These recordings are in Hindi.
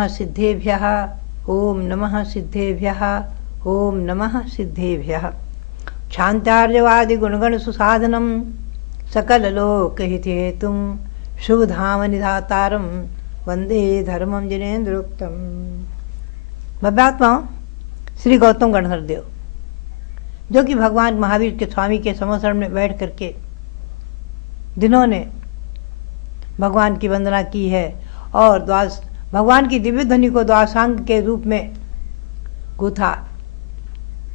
नमः सिद्धेभ्यः, ओम नमः सिद्धेभ्यः, ओम नमः सिद्धेभ्यः। क्षान्तार्यवादि गुणगण सुसाधनम सकललोकहिते हेतुं शुभधाम निधातारम वंदे धर्मम जिनेन्द्रोक्तम। भव्यात्माओं, श्री गौतम गणधर देव, जो कि भगवान महावीर के स्वामी के समसरण में बैठ करके जिन्होंने भगवान की वंदना की है और भगवान की दिव्य ध्वनि को द्वासांग के रूप में गूथा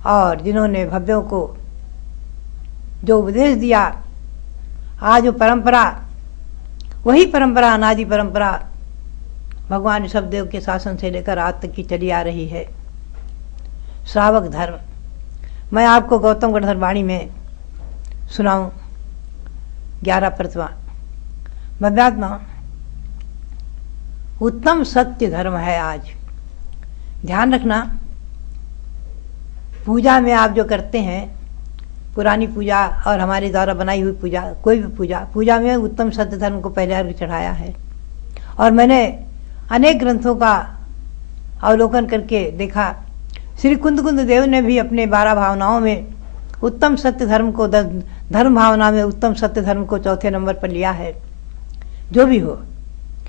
और जिन्होंने भव्यों को जो उपदेश दिया, आज वो परंपरा, वही परंपरा, अनादि परंपरा भगवान ऋषभदेव के शासन से लेकर आज तक की चली आ रही है। श्रावक धर्म मैं आपको गौतम गणधर वाणी में सुनाऊं 11 प्रतिमा। भव्यात्मा, उत्तम सत्य धर्म है। आज ध्यान रखना, पूजा में आप जो करते हैं, पुरानी पूजा और हमारे द्वारा बनाई हुई पूजा, कोई भी पूजा में उत्तम सत्य धर्म को पहले अर्घ चढ़ाया है। और मैंने अनेक ग्रंथों का अवलोकन करके देखा, श्री कुंद देव ने भी अपने 12 भावनाओं में उत्तम सत्य धर्म को, धर्म भावना में उत्तम सत्य धर्म को चौथे नंबर पर लिया है। जो भी हो,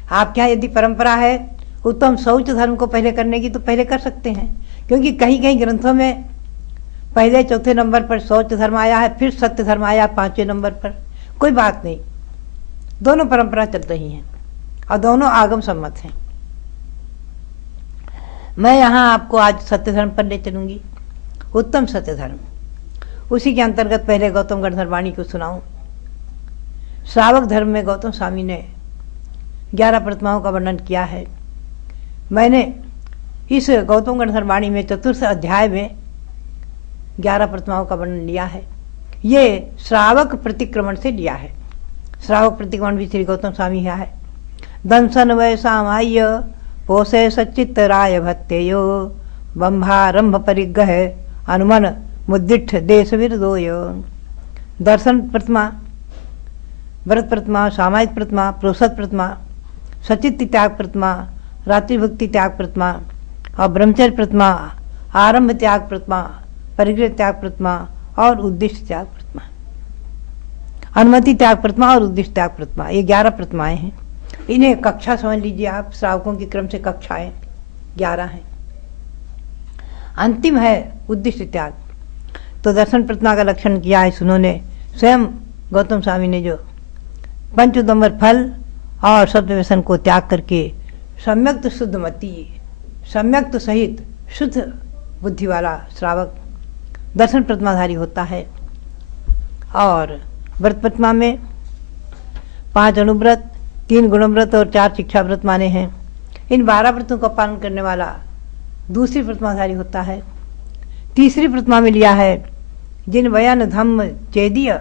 आपके यहाँ यदि परंपरा है उत्तम शौच धर्म को पहले करने की तो पहले कर सकते हैं, क्योंकि कहीं कहीं ग्रंथों में पहले चौथे नंबर पर शौच धर्म आया है, फिर सत्य धर्म आया 5वें नंबर पर। कोई बात नहीं, दोनों परंपरा चल रही हैं और दोनों आगम सम्मत हैं। मैं यहाँ आपको आज सत्य धर्म पर ले चलूँगी, उत्तम सत्य धर्म। उसी के अंतर्गत पहले गौतम गणधर वाणी को सुनाऊं। श्रावक धर्म में गौतम स्वामी ने 11 प्रतिमाओं का वर्णन किया है। मैंने इस गौतम गणधर वाणी में 4th अध्याय में 11 प्रतिमाओं का वर्णन लिया है। ये श्रावक प्रतिक्रमण से लिया है। श्रावक प्रतिक्रमण भी श्री गौतम स्वामी यहाँ है। दंसन वै सामाय पोषे सच्चित राय भत्तेयो बंभारंभ परिग्रह अनुमन मुद्दिठ देश विरदोय। दर्शन प्रतिमा, व्रत प्रतिमा, सामायिक प्रतिमा, प्रोसद प्रतिमा, सचित त्याग प्रतिमा, रात्रि भक्ति त्याग प्रतिमा और ब्रह्मचर्य प्रतिमा, आरंभ त्याग प्रतिमा, परिग्रह त्याग प्रतिमा और उद्दिष्ट त्याग प्रतिमा, अनुमति त्याग प्रतिमा और उद्दिष्ट त्याग प्रतिमा। ये 11 प्रतिमाएं हैं। इन्हें कक्षा समझ लीजिए आप, श्रावकों के क्रम से कक्षाएं 11 हैं। अंतिम है उद्दिष्ट त्याग। तो दर्शन प्रतिमा का लक्षण किया है उन्होंने स्वयं गौतम स्वामी ने, जो पंचोदम्बर फल और शब्द व्यसन को त्याग करके सम्यक्त शुद्धमती, सम्यक्त सहित शुद्ध बुद्धि वाला श्रावक दर्शन प्रतिमाधारी होता है। और व्रत प्रतिमा में 5 अनुव्रत, 3 गुणव्रत और 4 शिक्षा व्रत माने हैं। इन 12 व्रतों का पालन करने वाला दूसरी प्रतिमाधारी होता है। तीसरी प्रतिमा में लिया है जिन वयन धम्म चेदीय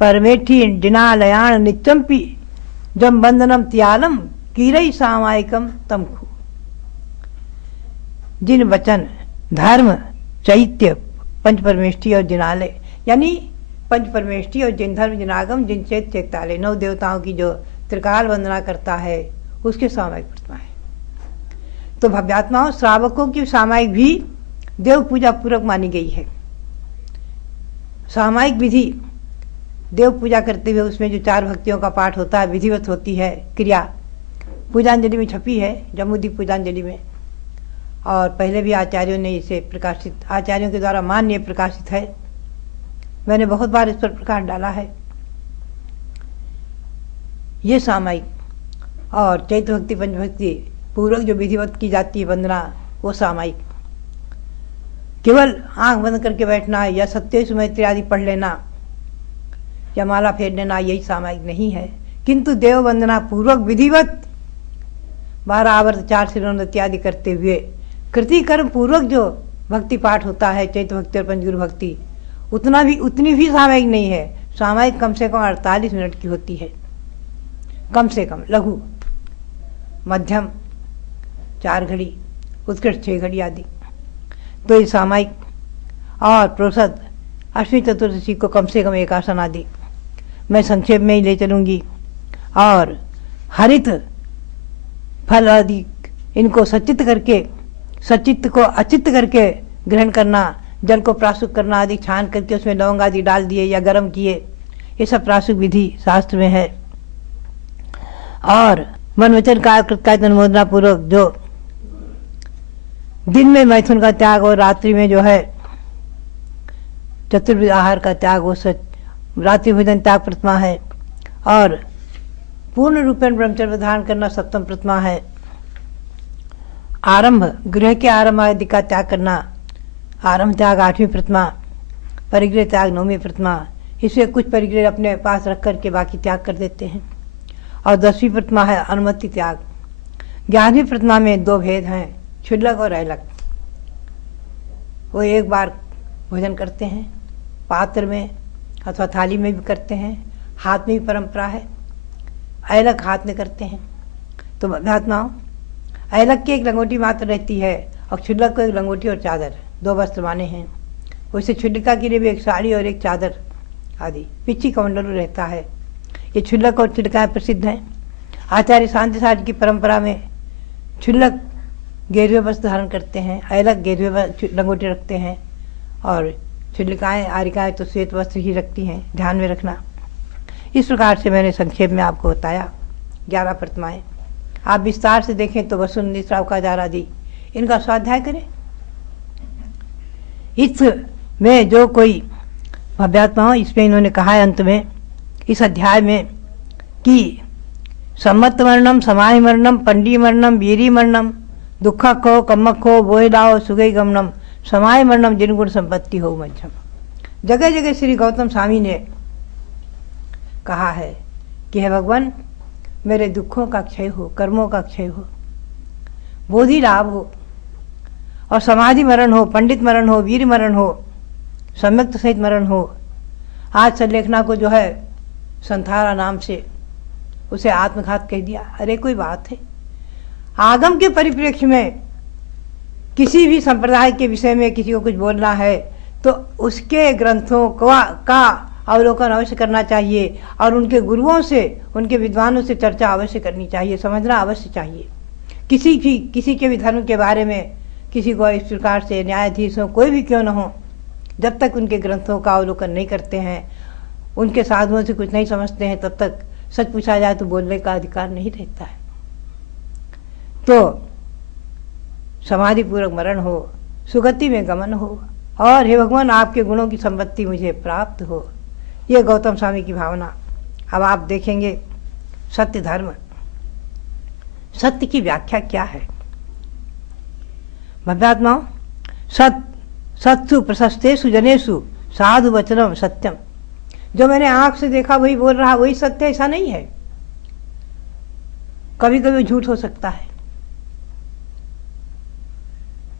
परमेठी जिनालयाण निचम्पी जम बंधनम त्यालम कीरई सामायिकम तमखु। जिन वचन, धर्म, चैत्य, पंच परमेष्ठी और जिनालय, यानी पंच परमेष्ठी और जिन धर्म, जिनागम, जिन चैत्य, चैतालय, 9 देवताओं की जो त्रिकाल वंदना करता है उसके सामायिक प्रतिमा है। तो भव्यात्माओं, श्रावकों की सामायिक भी देव पूजा पूर्वक मानी गई है। सामायिक विधि देव पूजा करते हुए उसमें जो 4 भक्तियों का पाठ होता है, विधिवत होती है क्रिया, पूजांजलि में छपी है, जम्बूदीप पूजांजलि में। और पहले भी आचार्यों ने इसे प्रकाशित, आचार्यों के द्वारा मान्य प्रकाशित है। मैंने बहुत बार इस पर प्रकाश डाला है। ये सामायिक और चैत्य भक्ति, पंचभक्ति पूर्वक जो विधिवत की जाती है वंदना, वो सामायिक। केवल आंख बंद करके बैठना या सत्येषु मैत्री आदि पढ़ लेना या माला फेर लेना, यही सामायिक नहीं है। किंतु देव वंदना पूर्वक विधिवत 12 आवर्त, 4 शिरोन इत्यादि करते हुए कृति कर्म पूर्वक जो भक्ति पाठ होता है, चैत्य भक्ति और पंचगुरु भक्ति, उतनी भी सामायिक नहीं है। सामायिक कम से कम 48 मिनट की होती है, कम से कम। लघु, मध्यम 4 घड़ी, उत्कृष्ट 6 घड़ी आदि। तो ये सामायिक। और प्रोसद, अष्टमी चतुर्दशी को कम से कम 1 आसन आदि। मैं संक्षेप में ही ले चलूँगी। और हरित फल आदि इनको सचित्त करके, सचित्त को अचित्त करके ग्रहण करना, जल को प्राशुक करना आदि छान करके उसमें लौंग आदि डाल दिए या गर्म किए, ये सब प्राशुक विधि शास्त्र में है। और मन वचन काया कृत का अनुमोदना पूर्वक जो दिन में मैथुन का त्याग और रात्रि में जो है चतुर्विध आहार का त्याग, वो रात्रि भोजन त्याग प्रथमा है। और पूर्ण रूपेण ब्रह्मचर्य धारण करना सप्तम प्रथमा है। आरंभ, गृह के आरंभ आदि का त्याग करना, आरंभ त्याग 8वीं प्रथमा, परिग्रह त्याग 9वीं प्रथमा। इसे कुछ परिग्रह अपने पास रख करके बाकी त्याग कर देते हैं। और 10वीं प्रथमा है अनुमति त्याग। 11वीं प्रथमा में 2 भेद हैं, क्षुल्लक और ऐलक। वो एक बार भोजन करते हैं, पात्र में अथवा थाली में भी करते हैं, हाथ में भी परंपरा है, ऐलक हाथ में करते हैं। तो महात्माओं, ऐलक की एक लंगोटी मात्र रहती है और क्षुल्लक को एक लंगोटी और चादर, 2 वस्त्र माने हैं। वैसे क्षुल्लिका के लिए भी एक साड़ी और एक चादर आदि, पिछी कमंडलू रहता है। ये क्षुल्लक और क्षुल्लिकाएँ प्रसिद्ध हैं। आचार्य शांति साठ की परंपरा में क्षुल्लक गेरुए वस्त्र धारण करते हैं, ऐलक गेरुए लंगोटी रखते हैं, और क्षुल्लिकाएँ आरिकाएँ तो श्वेत वस्त्र ही रखती हैं, ध्यान में रखना। इस प्रकार से मैंने संक्षेप में आपको बताया 11 प्रतिमाएँ। आप विस्तार से देखें तो वसुंधरा श्रावकाचार आदि इनका स्वाध्याय करें। इसमें जो कोई भव्यात्माओं, इसमें इन्होंने कहा है अंत में इस अध्याय में कि सम्मत मरणम, समाहि मरणम, पंडी मरणम, वीरी मरणम, दुखक हो, कम्मक हो, बोहिलाओ, सुगई गमनम, समाहि मरणम, जिन गुण संपत्ति हो मध्यम। जगह जगह श्री गौतम स्वामी ने कहा है कि हे भगवान, मेरे दुखों का क्षय हो, कर्मों का क्षय हो, बोधि लाभ हो, और समाधि मरण हो, पंडित मरण हो, वीर मरण हो, सम्यक्त सहित मरण हो। आज संलेखना को जो है संथारा नाम से उसे आत्मघात कह दिया। अरे कोई बात है, आगम के परिप्रेक्ष्य में किसी भी संप्रदाय के विषय में किसी को कुछ बोलना है तो उसके ग्रंथों का अवलोकन अवश्य करना चाहिए, और उनके गुरुओं से, उनके विद्वानों से चर्चा अवश्य करनी चाहिए, समझना अवश्य चाहिए। किसी के भी धर्म के बारे में किसी को इस प्रकार से न्यायाधीश हो, कोई भी क्यों न हो, जब तक उनके ग्रंथों का अवलोकन नहीं करते हैं, उनके साधुओं से कुछ नहीं समझते हैं, तब तक सच पूछा जाए तो बोलने का अधिकार नहीं रहता है। तो समाधि पूर्वक मरण हो, सुगति में गमन हो, और हे भगवान आपके गुणों की संपत्ति मुझे प्राप्त हो, ये गौतम स्वामी की भावना। अब आप देखेंगे सत्य धर्म, सत्य की व्याख्या क्या है। भव्यात्माओं, सत्सु प्रशस्तेषु जनेषु साधु वचनम सत्यम। जो मैंने आंख से देखा वही बोल रहा, वही सत्य, ऐसा नहीं है। कभी कभी झूठ हो सकता है।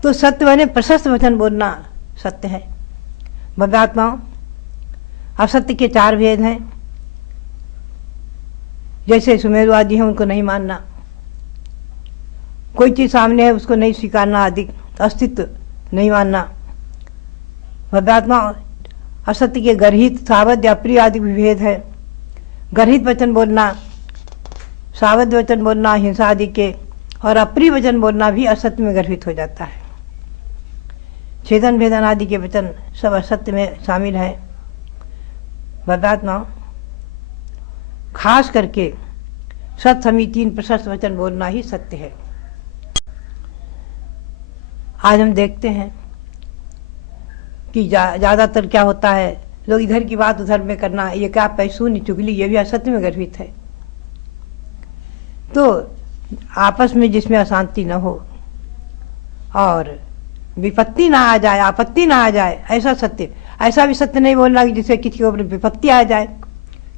तो सत्य मैंने प्रशस्त वचन बोलना सत्य है। भव्यात्माओं, असत्य के 4 भेद हैं। जैसे सुमेरुवादी हैं, उनको नहीं मानना, कोई चीज सामने है उसको नहीं स्वीकारना, आदि अस्तित्व नहीं मानना। भव्यात्मा, असत्य के गर्हित, सावध या प्रिय आदि विभेद है। गर्हित वचन बोलना, सावध वचन बोलना हिंसा आदि के, और अप्रिय वचन बोलना भी असत्य में गर्भित हो जाता है। छेदन भेदन आदि के वचन सब असत्य में शामिल है। भव्यात्मा, खास करके सत्समीचीन प्रशस्त वचन बोलना ही सत्य है। आज हम देखते हैं कि ज़्यादातर क्या होता है, लोग इधर की बात उधर में करना, ये क्या पैसून्य चुगली, ये भी असत्य में गर्भित है। तो आपस में जिसमें अशांति न हो और विपत्ति ना आ जाए, आपत्ति ना आ जाए, ऐसा सत्य। ऐसा भी सत्य नहीं बोलना कि जिससे किसी के ऊपर विपत्ति आ जाए,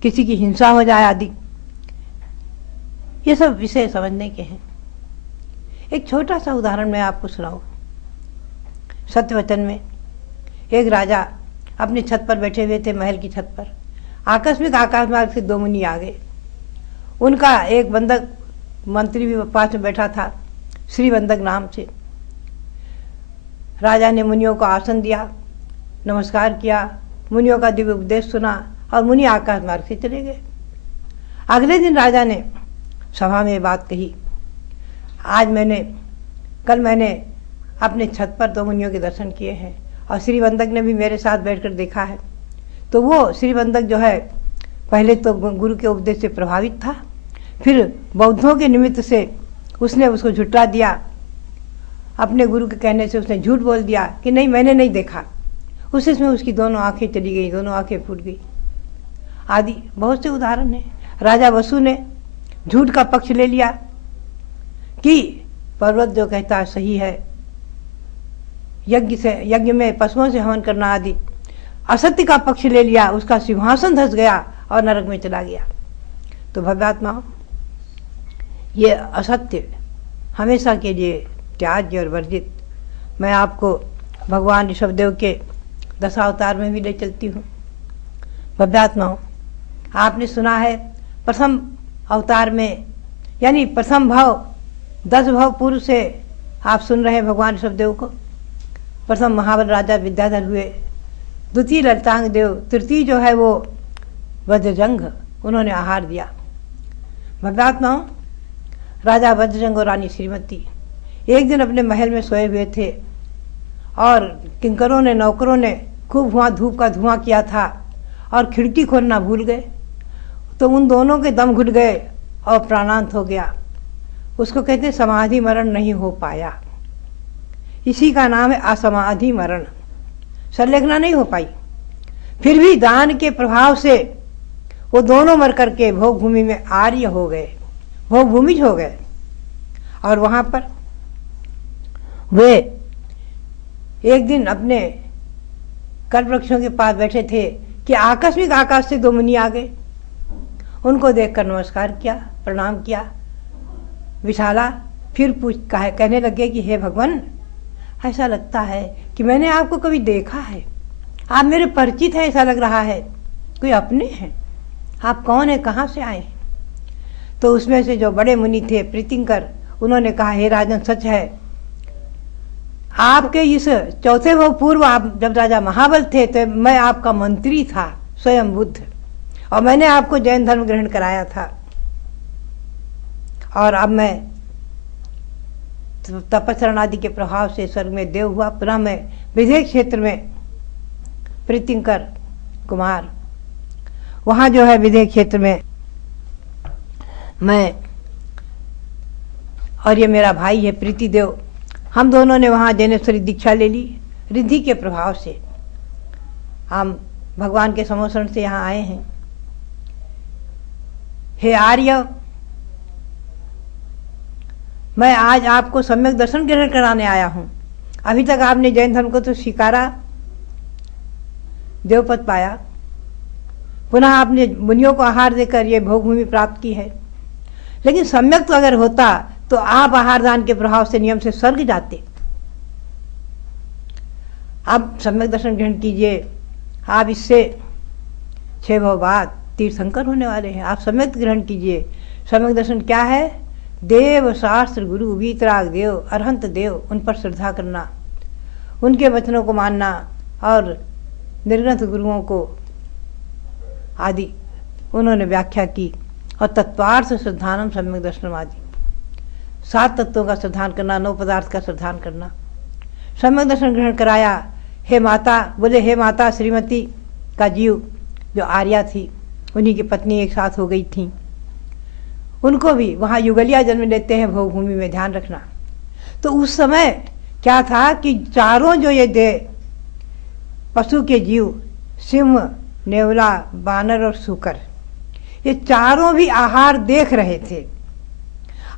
किसी की हिंसा हो जाए आदि। ये सब विषय समझने के हैं। एक छोटा सा उदाहरण मैं आपको सुनाऊं। सत्यवचन में एक राजा अपनी छत पर बैठे हुए थे, महल की छत पर। आकस्मिक आकाश मार्ग से 2 मुनि आ गए। उनका एक बंधक मंत्री भी पास में बैठा था, श्री बंधक नाम से। राजा ने मुनियों को आसन दिया, नमस्कार किया, मुनियों का दिव्य उपदेश सुना और मुनि आकाश मार्ग से चले गए। अगले दिन राजा ने सभा में बात कही, आज मैंने कल मैंने अपने छत पर 2 मुनियों के दर्शन किए हैं और श्री बंधक ने भी मेरे साथ बैठकर देखा है। तो वो श्री बंधक जो है पहले तो गुरु के उपदेश से प्रभावित था, फिर बौद्धों के निमित्त से उसने उसको झुठला दिया। अपने गुरु के कहने से उसने झूठ बोल दिया कि नहीं मैंने नहीं देखा। उस इसमें उसकी दोनों आंखें चली गई, दोनों आंखें फूट गई आदि बहुत से उदाहरण हैं। राजा वसु ने झूठ का पक्ष ले लिया कि पर्वत जो कहता है सही है, यज्ञ में पशुओं से हवन करना आदि। असत्य का पक्ष ले लिया, उसका सिंहासन धस गया और नरक में चला गया। तो भव्यात्मा, ये असत्य हमेशा के लिए त्याज्य और वर्जित। मैं आपको भगवान ऋषभदेव के दशावतार में भी ले चलती हूँ। भव्यात्मा, आपने सुना है प्रथम अवतार में, यानी प्रथम भाव 10 भाव पूर्व से आप सुन रहे हैं भगवान ऋषभदेव को। प्रथम महाबल राजा विद्याधर हुए, द्वितीय ललितांग देव, तृतीय जो है वो वज्रजंग, उन्होंने आहार दिया। भव्यात्मा, राजा वज्रजंग और रानी श्रीमती एक दिन अपने महल में सोए हुए थे और किंकरों ने, नौकरों ने खूब धूप का धुआं किया था और खिड़की खोलना भूल गए। तो उन दोनों के दम घुट गए और प्राणांत हो गया। उसको कहते हैं समाधि मरण नहीं हो पाया। इसी का नाम है असमाधि मरण। संलेखना नहीं हो पाई, फिर भी दान के प्रभाव से वो दोनों मर करके भोग भूमि में आर्य हो गए, भोग भूमिज हो गए। और वहां पर वे एक दिन अपने कल्प वृक्षों के पास बैठे थे कि आकस्मिक आकाश से 2 मुनि आ गए। उनको देखकर नमस्कार किया, प्रणाम किया। विशाला फिर कहने लगे कि हे भगवान, ऐसा लगता है कि मैंने आपको कभी देखा है, आप मेरे परिचित हैं, ऐसा लग रहा है, कोई अपने हैं, आप कौन है, कहाँ से आए? तो उसमें से जो बड़े मुनि थे प्रीतिंकर, उन्होंने कहा हे राजन, सच है, आपके इस चौथे भाव पूर्व आप जब राजा महाबल थे तो मैं आपका मंत्री था, स्वयं बुद्ध, और मैंने आपको जैन धर्म ग्रहण कराया था। और अब मैं तपस्रण आदि के प्रभाव से स्वर्ग में देव हुआ, पुनः मैं विदेह क्षेत्र में प्रीतिंकर कुमार, वहाँ जो है विदेह क्षेत्र में मैं और ये मेरा भाई है प्रीतिदेव, हम दोनों ने वहाँ जैनेश्वरी दीक्षा ले ली। रिद्धि के प्रभाव से हम भगवान के समोषण से यहाँ आए हैं। हे आर्य, मैं आज आपको सम्यक दर्शन ग्रहण कराने आया हूँ। अभी तक आपने जैन धर्म को तो स्वीकारा, देवपद पाया, पुनः आपने मुनियों को आहार देकर ये भोगभूमि प्राप्त की है, लेकिन सम्यक तो अगर होता तो आप आहार दान के प्रभाव से नियम से स्वर्ग जाते। अब सम्यक दर्शन ग्रहण कीजिए, आप इससे 6 भाव बाद तीर्थंकर होने वाले हैं। आप सम्यक ग्रहण कीजिए। सम्यक दर्शन क्या है? देव, शास्त्र, गुरु, वीतराग देव, अरहंत देव, उन पर श्रद्धा करना, उनके वचनों को मानना और निर्ग्रंथ गुरुओं को आदि उन्होंने व्याख्या की। और तत्वार्थ श्रद्धानम सम्यक दर्शनम आदि 7 तत्वों का श्रद्धान करना, 9 पदार्थ का श्रद्धान करना। सम्यक दर्शन ग्रहण कराया। हे माता, बोले हे माता श्रीमती का जीव जो आर्या थी, उन्हीं की पत्नी एक साथ हो गई थी, उनको भी वहाँ युगलिया जन्म लेते हैं भोगभूमि में, ध्यान रखना। तो उस समय क्या था कि चारों जो ये दे पशु के जीव, सिंह, नेवला, बानर और सूकर, ये चारों भी आहार देख रहे थे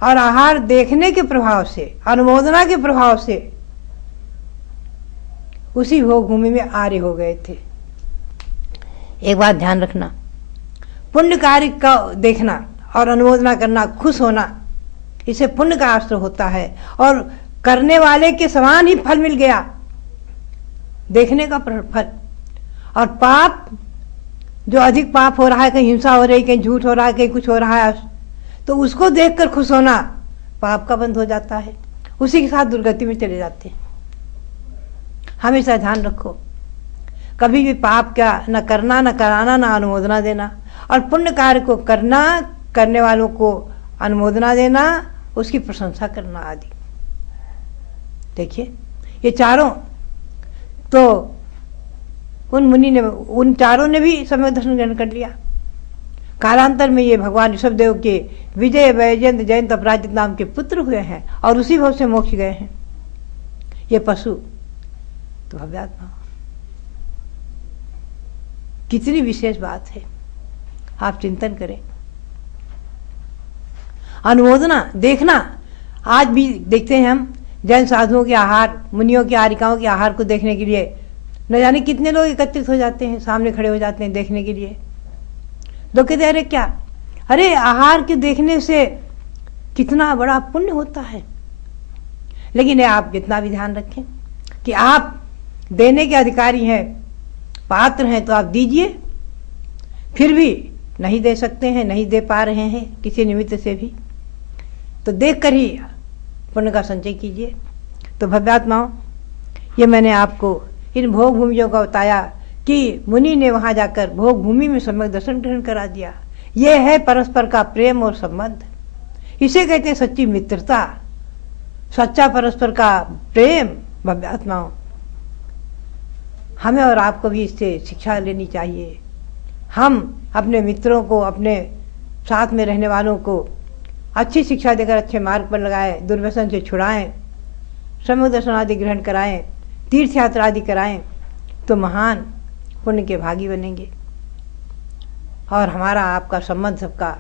और आहार देखने के प्रभाव से, अनुमोदना के प्रभाव से उसी भोगभूमि में आर्य हो गए थे। एक बात ध्यान रखना, पुण्य कार्य का देखना और अनुमोदना करना, खुश होना, इसे पुण्य का आश्रय होता है और करने वाले के समान ही फल मिल गया, देखने का फल। और पाप, जो अधिक पाप हो रहा है, कहीं हिंसा हो रही, कहीं झूठ हो रहा है, कहीं कुछ हो रहा है, तो उसको देखकर खुश होना पाप का बंद हो जाता है, उसी के साथ दुर्गति में चले जाते हैं। हमेशा ध्यान रखो, कभी भी पाप का न करना, न कराना, न अनुमोदना देना, और पुण्य कार्य को करना, करने वालों को अनुमोदना देना, उसकी प्रशंसा करना आदि। देखिए ये चारों, तो उन चारों ने भी सम्यक दर्शन ग्रहण कर लिया। कालांतर में ये भगवान ऋषभदेव के विजय वैजयंत जयंत अपराजित नाम के पुत्र हुए हैं और उसी भाव से मोक्ष गए हैं। ये पशु तो भव्यात्मा, कितनी विशेष बात है, आप चिंतन करें। अनुमोदना देखना, आज भी देखते हैं हम जैन साधुओं के आहार, मुनियों के आरिकाओं के आहार को देखने के लिए न जाने कितने लोग एकत्रित हो जाते हैं, सामने खड़े हो जाते हैं देखने के लिए। लोग कहते हैं अरे क्या, अरे आहार के देखने से कितना बड़ा पुण्य होता है। लेकिन आप कितना भी ध्यान रखें कि आप देने के अधिकारी हैं, पात्र हैं, तो आप दीजिए, फिर भी नहीं दे सकते हैं, नहीं दे पा रहे हैं किसी निमित्त से भी, तो देख कर ही पुण्य का संचय कीजिए। तो भव्यात्माओं, ये मैंने आपको इन भोग भूमियों का बताया कि मुनि ने वहाँ जाकर भोग भूमि में सम्यक दर्शन ग्रहण करा दिया। ये है परस्पर का प्रेम और संबंध, इसे कहते हैं सच्ची मित्रता, सच्चा परस्पर का प्रेम। भव्यात्माओं, हमें और आपको भी इससे शिक्षा लेनी चाहिए। हम अपने मित्रों को, अपने साथ में रहने वालों को अच्छी शिक्षा देकर अच्छे मार्ग पर लगाएं, दुर्व्यसन से छुड़ाएं, सम्यक दर्शन आदि ग्रहण कराएं, तीर्थ यात्रा आदि कराएं, तो महान पुण्य के भागी बनेंगे और हमारा आपका संबंध सबका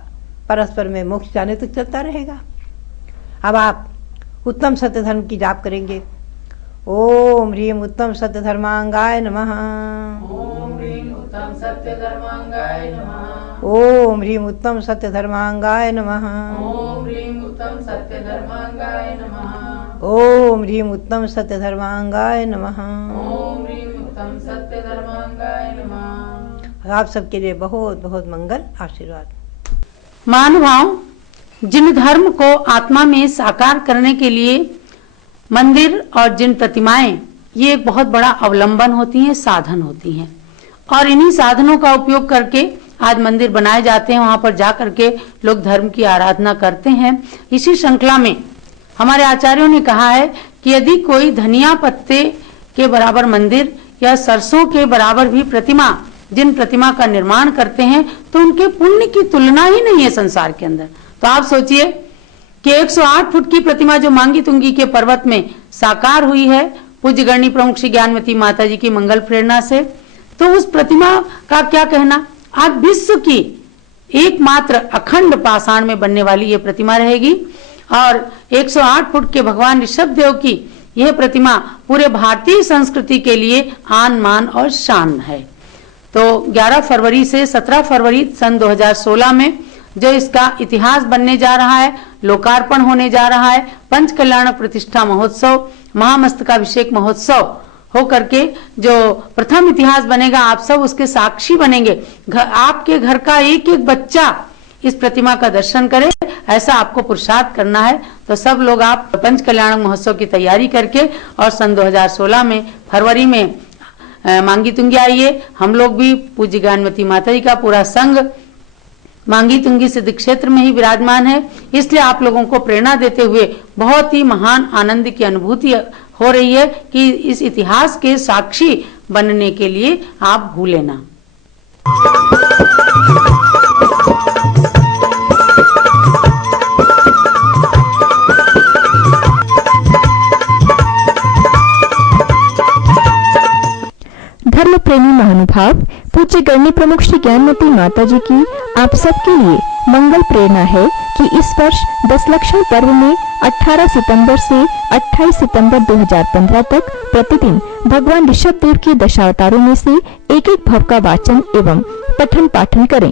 परस्पर में मोक्ष जाने तक चलता रहेगा। अब आप उत्तम सत्य धर्म की जाप करेंगे। ओम ह्रीम उत्तम सत्य धर्मांगाय नमः। ओम ह्रीम उत्तम सत्य धर्मांगाय नमः। ओम ह्रीम उत्तम सत्य धर्मांगाय नमः। ओम ह्रीम उत्तम सत्य धर्मांगाय नमः। ओम ह्रीम उत्तम सत्य धर्मांगाय नमः। ओम ह्रीम उत्तम सत्य धर्मांगाय नमः। आप सबके लिए बहुत बहुत मंगल आशीर्वाद। मानवाओं, जिन धर्म को आत्मा में साकार करने के लिए मंदिर और जिन प्रतिमाएं, ये एक बहुत बड़ा अवलंबन होती हैं, साधन होती हैं, और इन्हीं साधनों का उपयोग करके आज मंदिर बनाए जाते हैं, वहां पर जा करके लोग धर्म की आराधना करते हैं। इसी श्रृंखला में हमारे आचार्यों ने कहा है कि यदि कोई धनिया पत्ते के बराबर मंदिर या सरसों के बराबर भी प्रतिमा, जिन प्रतिमा का निर्माण करते हैं, तो उनके पुण्य की तुलना ही नहीं है संसार के अंदर। तो आप सोचिए कि 108 फुट की प्रतिमा जो मांगी तुंगी के पर्वत में साकार हुई है पूज्य गणनी प्रमुख श्री ज्ञानमती माता जी की मंगल प्रेरणा से, तो उस प्रतिमा का क्या कहना। आज विश्व की एकमात्र अखंड पाषाण में बनने वाली ये प्रतिमा रहेगी और 108 फुट के भगवान ऋषभदेव की यह प्रतिमा पूरे भारतीय संस्कृति के लिए आन मान और शान है। तो 11 फरवरी से 17 फरवरी सन 2016 में जो इसका इतिहास बनने जा रहा है, लोकार्पण होने जा रहा है, पंच कल्याण प्रतिष्ठा महोत्सव, महामस्तकाभिषेक महोत्सव हो करके जो प्रथम इतिहास बनेगा, आप सब उसके साक्षी बनेंगे। आपके घर का एक एक बच्चा इस प्रतिमा का दर्शन करे, ऐसा आपको पुरुषार्थ करना है। तो सब लोग आप पंच कल्याण महोत्सव की तैयारी करके और सन 2016 में फरवरी में मांगी तुंगी आइए। हम लोग भी पूज्य ज्ञानमती माता जी का पूरा संघ मांगी तुंगी सिद्ध क्षेत्र में ही विराजमान है, इसलिए आप लोगों को प्रेरणा देते हुए बहुत ही महान आनंद की अनुभूति हो रही है कि इस इतिहास के साक्षी बनने के लिए आप भूलें ना। धर्म प्रेमी महानुभाव पूज्य गणनी प्रमुख श्री ज्ञानमती माता जी की आप सबके लिए मंगल प्रेरणा है कि इस वर्ष 10 लक्षण पर्व में 18 सितंबर से 28 सितंबर 2015 तक प्रतिदिन भगवान ऋषभदेव के दशावतारों में से एक एक भव का वाचन एवं पठन पाठन करें।